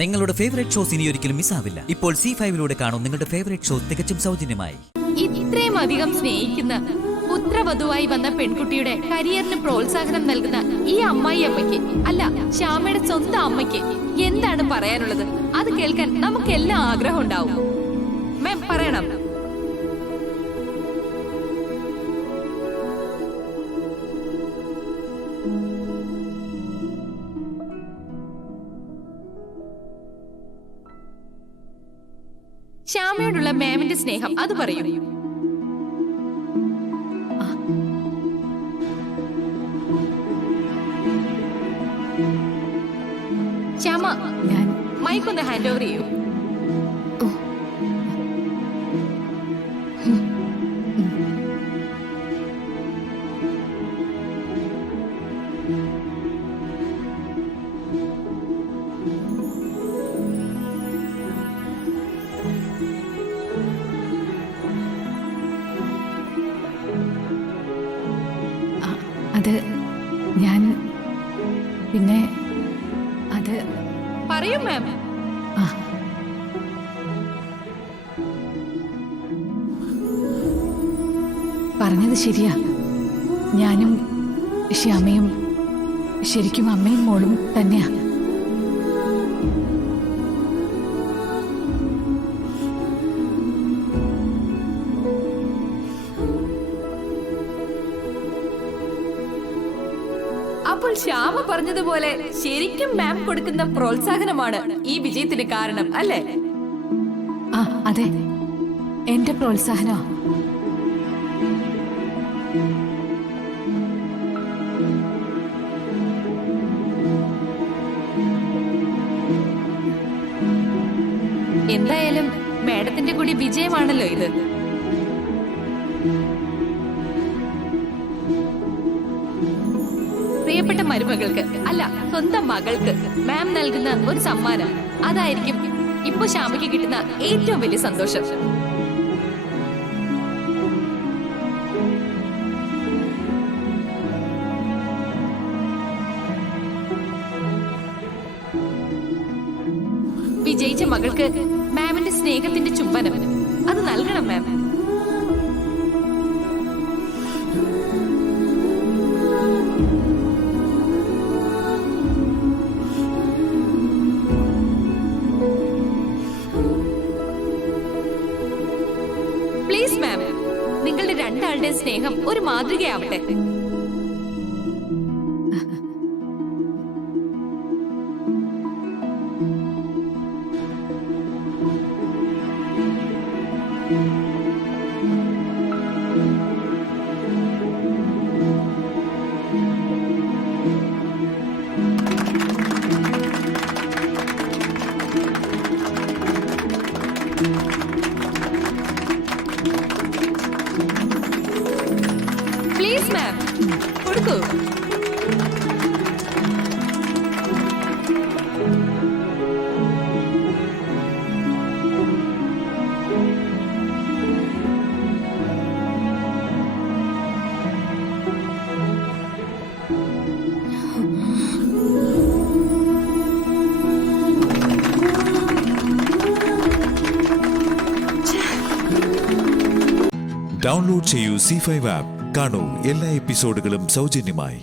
നിങ്ങളുടെ favourite shows ഇനി ഒരിക്കലും മിസ്സാവില്ല. ഇപ്പോൾ C5 കാണും നിങ്ങളുടെ ഫേവറേറ്റ് ഷോ തികച്ചും സൗജന്യമായി. ഇത്രയും അധികം സ്നേഹിക്കുന്ന പുത്രവധുവായി വന്ന പെൺകുട്ടിയുടെ കരിയറിന് പ്രോത്സാഹനം നൽകുന്ന ഈ അമ്മായി അമ്മയ്ക്ക്, അല്ല ശ്യാമയുടെ സ്വന്തം അമ്മയ്ക്ക് എന്താണ് പറയാനുള്ളത്? അത് കേൾക്കാൻ നമുക്കെല്ലാം ആഗ്രഹം ഉണ്ടാവും. മാം പറയണം. ശ്യാമയോടുള്ള മാമിന്റെ സ്നേഹം അത് പറയൂ. ശ്യാമ, ഞാൻ മൈക്കൊന്ന് ഹാൻഡ് ഓവർ ചെയ്യൂ. അത് ഞാൻ പിന്നെ അത് പറയൂ മാം. പറഞ്ഞത് ശരിയാ. ഞാനും ശ്യാമയും ശരിക്കും അമ്മയും മോളും തന്നെയാ. അപ്പോൾ ശ്യാമ പറഞ്ഞതുപോലെ ശരിക്കും മാം കൊടുക്കുന്ന പ്രോത്സാഹനമാണ് ഈ വിജയത്തിന് കാരണം, അല്ലേ? അതെ, എന്റെ പ്രോത്സാഹനോ. എന്തായാലും മാഡത്തിന്റെ കൂടി വിജയമാണല്ലോ ഇത്. പ്രിയപ്പെട്ട മരുമകൾക്ക്, അല്ല സ്വന്തം മകൾക്ക് മാം നൽകുന്ന ഒരു സമ്മാനം, അതായിരിക്കും ഇപ്പൊ ശ്യാമയ്ക്ക് കിട്ടുന്ന ഏറ്റവും വലിയ സന്തോഷം. വിജയിച്ച മകൾക്ക് മാമിന്റെ സ്നേഹത്തിന്റെ ചുംബനം അത് നൽകണം മാം. പ്ലീസ് മാം, നിങ്ങളുടെ രണ്ടാളുടെ സ്നേഹം ഒരു മാതൃകയാവട്ടെ. പ്ലീസ് മാം, കൊടുക്കൂ. ഡൗൺലോഡ് ചെയ്യൂ C5 ആപ്പ്. കാണൂ എല്ലാ എപ്പിസോഡുകളും സൗജന്യമായി.